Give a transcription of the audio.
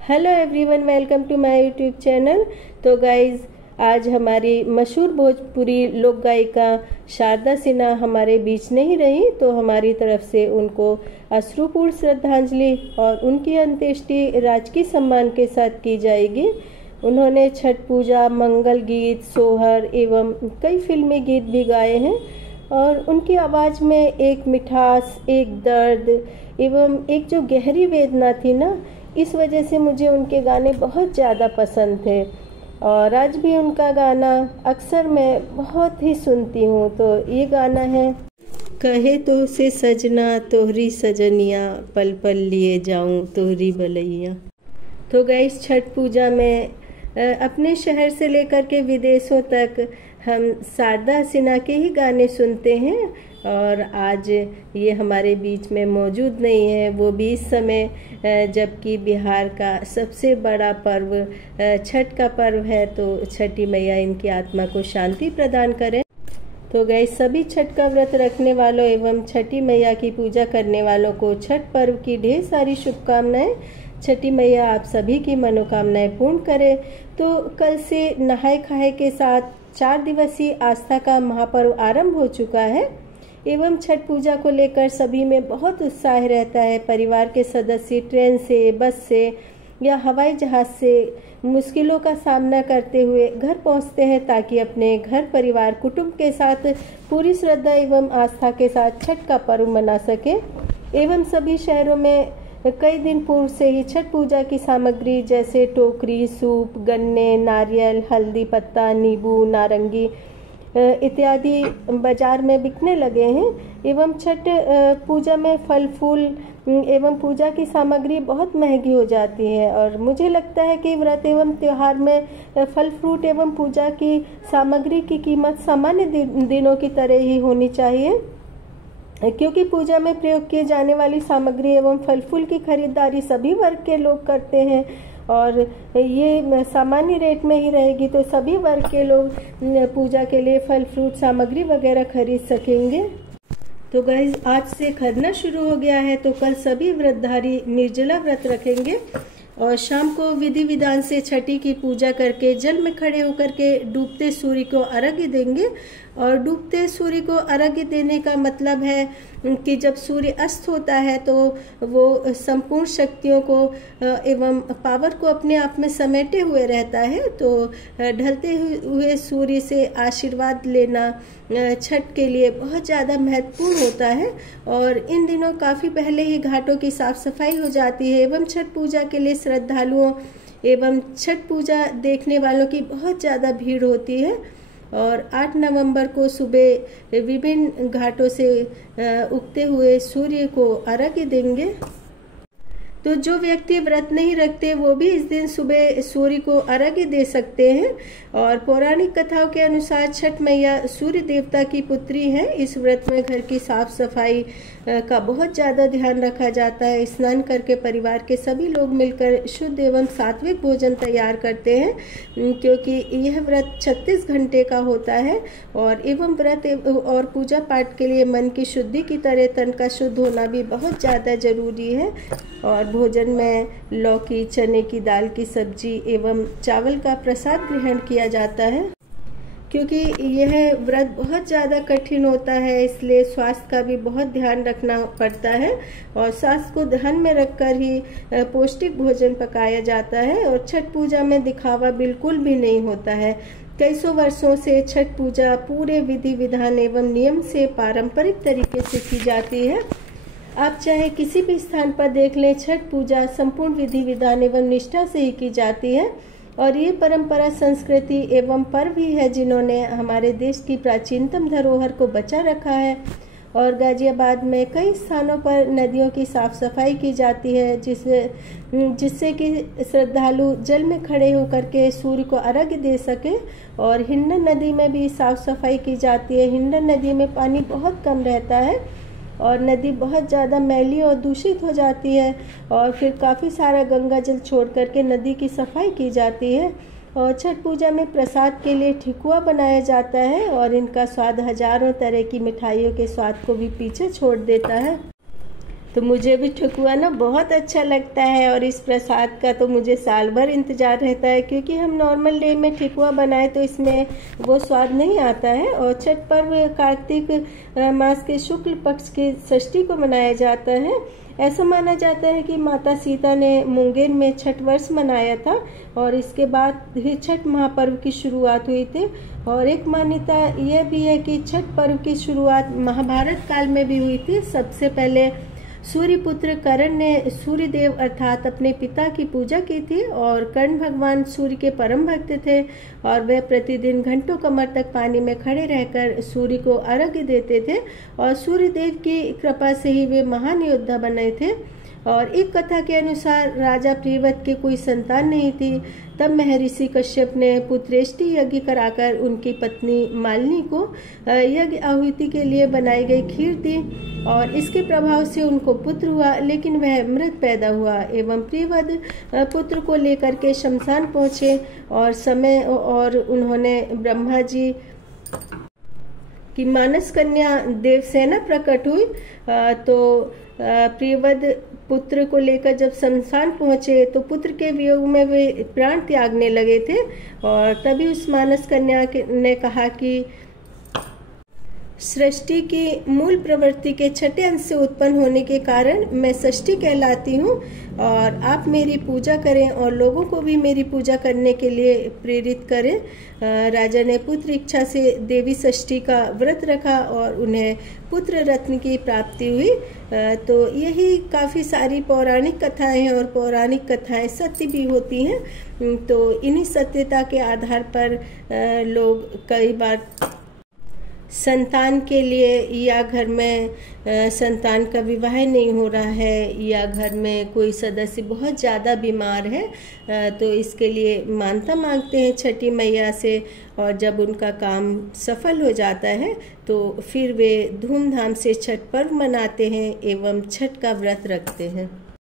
Hello everyone, welcome to my YouTube channel. तो guys, आज हमारी मशहूर भोजपुरी लोक गायिका शारदा सिन्हा हमारे बीच नहीं रही, तो हमारी तरफ से उनको अश्रुपूर्ण श्रद्धांजलि और उनकी अंत्येष्टि राजकीय सम्मान के साथ की जाएगी। उन्होंने छठ पूजा, मंगल गीत, सोहर एवं कई फिल्मी गीत भी गाए हैं और उनकी आवाज़ में एक मिठास, एक दर्द एवं एक जो गहरी वेदना थी ना, इस वजह से मुझे उनके गाने बहुत ज़्यादा पसंद थे और आज भी उनका गाना अक्सर मैं बहुत ही सुनती हूँ। तो ये गाना है, कहे तो से सजना तोहरी सजनिया, पल पल लिए जाऊँ तोहरी बलैया। तो गाइस, छठ पूजा में अपने शहर से लेकर के विदेशों तक हम शारदा सिन्हा के ही गाने सुनते हैं और आज ये हमारे बीच में मौजूद नहीं है, वो भी इस समय जबकि बिहार का सबसे बड़ा पर्व छठ का पर्व है। तो छठी मैया इनकी आत्मा को शांति प्रदान करें। तो गाइस, सभी छठ का व्रत रखने वालों एवं छठी मैया की पूजा करने वालों को छठ पर्व की ढेर सारी शुभकामनाएं। छठी मैया आप सभी की मनोकामनाएं पूर्ण करे। तो कल से नहाए खाए के साथ 4 दिवसीय आस्था का महापर्व आरंभ हो चुका है एवं छठ पूजा को लेकर सभी में बहुत उत्साह रहता है। परिवार के सदस्य ट्रेन से, बस से या हवाई जहाज से मुश्किलों का सामना करते हुए घर पहुंचते हैं ताकि अपने घर परिवार कुटुंब के साथ पूरी श्रद्धा एवं आस्था के साथ छठ का पर्व मना सके। एवं सभी शहरों में कई दिन पूर्व से ही छठ पूजा की सामग्री जैसे टोकरी, सूप, गन्ने, नारियल, हल्दी पत्ता, नींबू, नारंगी इत्यादि बाजार में बिकने लगे हैं। एवं छठ पूजा में फल फूल एवं पूजा की सामग्री बहुत महंगी हो जाती है और मुझे लगता है कि व्रत एवं त्यौहार में फल फ्रूट एवं पूजा की सामग्री की कीमत सामान्य दिनों की तरह ही होनी चाहिए, क्योंकि पूजा में प्रयोग किए जाने वाली सामग्री एवं फल फूल की खरीदारी सभी वर्ग के लोग करते हैं और ये सामान्य रेट में ही रहेगी तो सभी वर्ग के लोग पूजा के लिए फल फ्रूट सामग्री वगैरह खरीद सकेंगे। तो गाइज, आज से खरना शुरू हो गया है, तो कल सभी व्रतधारी निर्जला व्रत रखेंगे और शाम को विधि विधान से छठी की पूजा करके जल में खड़े होकर के डूबते सूर्य को अर्घ्य देंगे। और डूबते सूर्य को अर्घ्य देने का मतलब है कि जब सूर्य अस्त होता है तो वो संपूर्ण शक्तियों को एवं पावर को अपने आप में समेटे हुए रहता है। तो ढलते हुए सूर्य से आशीर्वाद लेना छठ के लिए बहुत ज़्यादा महत्वपूर्ण होता है और इन दिनों काफ़ी पहले ही घाटों की साफ सफाई हो जाती है एवं छठ पूजा के लिए श्रद्धालुओं एवं छठ पूजा देखने वालों की बहुत ज़्यादा भीड़ होती है। और 8 नवंबर को सुबह विभिन्न घाटों से उगते हुए सूर्य को अर्घ्य देंगे। तो जो व्यक्ति व्रत नहीं रखते वो भी इस दिन सुबह सूर्य को अर्घ्य दे सकते हैं। और पौराणिक कथाओं के अनुसार छठ मैया सूर्य देवता की पुत्री है। इस व्रत में घर की साफ सफाई का बहुत ज़्यादा ध्यान रखा जाता है। स्नान करके परिवार के सभी लोग मिलकर शुद्ध एवं सात्विक भोजन तैयार करते हैं, क्योंकि यह व्रत 36 घंटे का होता है और एवं व्रत और पूजा पाठ के लिए मन की शुद्धि की तरह तन का शुद्ध होना भी बहुत ज़्यादा जरूरी है। और भोजन में लौकी, चने की दाल की सब्जी एवं चावल का प्रसाद ग्रहण किया जाता है। क्योंकि यह व्रत बहुत ज़्यादा कठिन होता है, इसलिए स्वास्थ्य का भी बहुत ध्यान रखना पड़ता है और स्वास्थ्य को ध्यान में रखकर ही पौष्टिक भोजन पकाया जाता है। और छठ पूजा में दिखावा बिल्कुल भी नहीं होता है। कई सौ वर्षों से छठ पूजा पूरे विधि विधान एवं नियम से पारंपरिक तरीके से की जाती है। आप चाहे किसी भी स्थान पर देख लें, छठ पूजा संपूर्ण विधि विधान एवं निष्ठा से ही की जाती है और ये परंपरा, संस्कृति एवं पर्व ही है जिन्होंने हमारे देश की प्राचीनतम धरोहर को बचा रखा है। और गाजियाबाद में कई स्थानों पर नदियों की साफ सफाई की जाती है जिससे कि श्रद्धालु जल में खड़े होकर के सूर्य को अर्घ्य दे सके। और हिंडन नदी में भी साफ सफाई की जाती है। हिंडन नदी में पानी बहुत कम रहता है और नदी बहुत ज़्यादा मैली और दूषित हो जाती है और फिर काफ़ी सारा गंगा जल छोड़ करके नदी की सफाई की जाती है। और छठ पूजा में प्रसाद के लिए ठेकुआ बनाया जाता है और इनका स्वाद हजारों तरह की मिठाइयों के स्वाद को भी पीछे छोड़ देता है। तो मुझे भी ठेकुआ ना बहुत अच्छा लगता है और इस प्रसाद का तो मुझे साल भर इंतज़ार रहता है, क्योंकि हम नॉर्मल डे में ठेकुआ बनाए तो इसमें वो स्वाद नहीं आता है। और छठ पर्व कार्तिक मास के शुक्ल पक्ष की षष्ठी को मनाया जाता है। ऐसा माना जाता है कि माता सीता ने मुंगेर में छठ वर्ष मनाया था और इसके बाद ही छठ महापर्व की शुरुआत हुई थी। और एक मान्यता यह भी है कि छठ पर्व की शुरुआत महाभारत काल में भी हुई थी। सबसे पहले सूर्यपुत्र कर्ण ने सूर्य देव अर्थात अपने पिता की पूजा की थी और कर्ण भगवान सूर्य के परम भक्त थे और वे प्रतिदिन घंटों कमर तक पानी में खड़े रहकर सूर्य को अर्घ्य देते थे और सूर्य देव की कृपा से ही वे महान योद्धा बने थे। और एक कथा के अनुसार राजा प्रियव्रत के कोई संतान नहीं थी, तब महर्षि कश्यप ने पुत्रेष्टि यज्ञ कराकर उनकी पत्नी मालिनी को यज्ञ आहुति के लिए बनाई गई खीर दी और इसके प्रभाव से उनको पुत्र हुआ, लेकिन वह मृत पैदा हुआ एवं प्रियव्रत पुत्र को लेकर के शमशान पहुँचे और उन्होंने ब्रह्मा जी की मानस कन्या देवसेना प्रकट हुई। तो प्रियव्रत पुत्र को लेकर जब शमशान पहुंचे तो पुत्र के वियोग में वे प्राण त्यागने लगे थे और तभी उस मानस कन्या ने कहा कि सृष्टि की मूल प्रवृत्ति के छठे अंश से उत्पन्न होने के कारण मैं षष्ठी कहलाती हूँ और आप मेरी पूजा करें और लोगों को भी मेरी पूजा करने के लिए प्रेरित करें। राजा ने पुत्र इच्छा से देवी षष्ठी का व्रत रखा और उन्हें पुत्र रत्न की प्राप्ति हुई। तो यही काफ़ी सारी पौराणिक कथाएं हैं और पौराणिक कथाएं सत्य भी होती हैं। तो इन्हीं सत्यता के आधार पर लोग कई बार संतान के लिए या घर में संतान का विवाह नहीं हो रहा है या घर में कोई सदस्य बहुत ज़्यादा बीमार है तो इसके लिए मानता मांगते हैं छठी मैया से और जब उनका काम सफल हो जाता है तो फिर वे धूमधाम से छठ पर्व मनाते हैं एवं छठ का व्रत रखते हैं।